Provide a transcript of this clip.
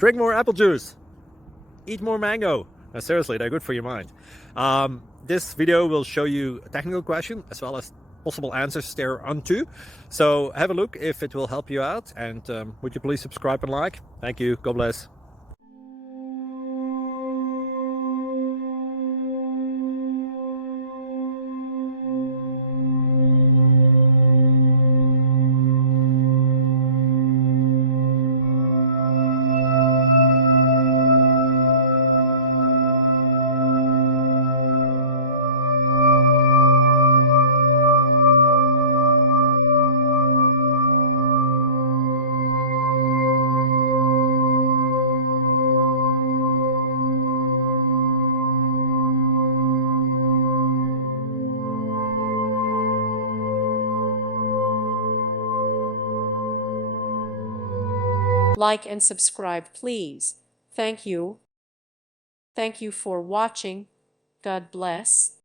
Drink more apple juice. Eat more mango. Seriously, they're good for your mind. This video will show you a technical question as well as possible answers thereunto. So have a look if it will help you out, and would you please subscribe and like? Thank you. God bless. Like and subscribe, please. Thank you. Thank you for watching. God bless.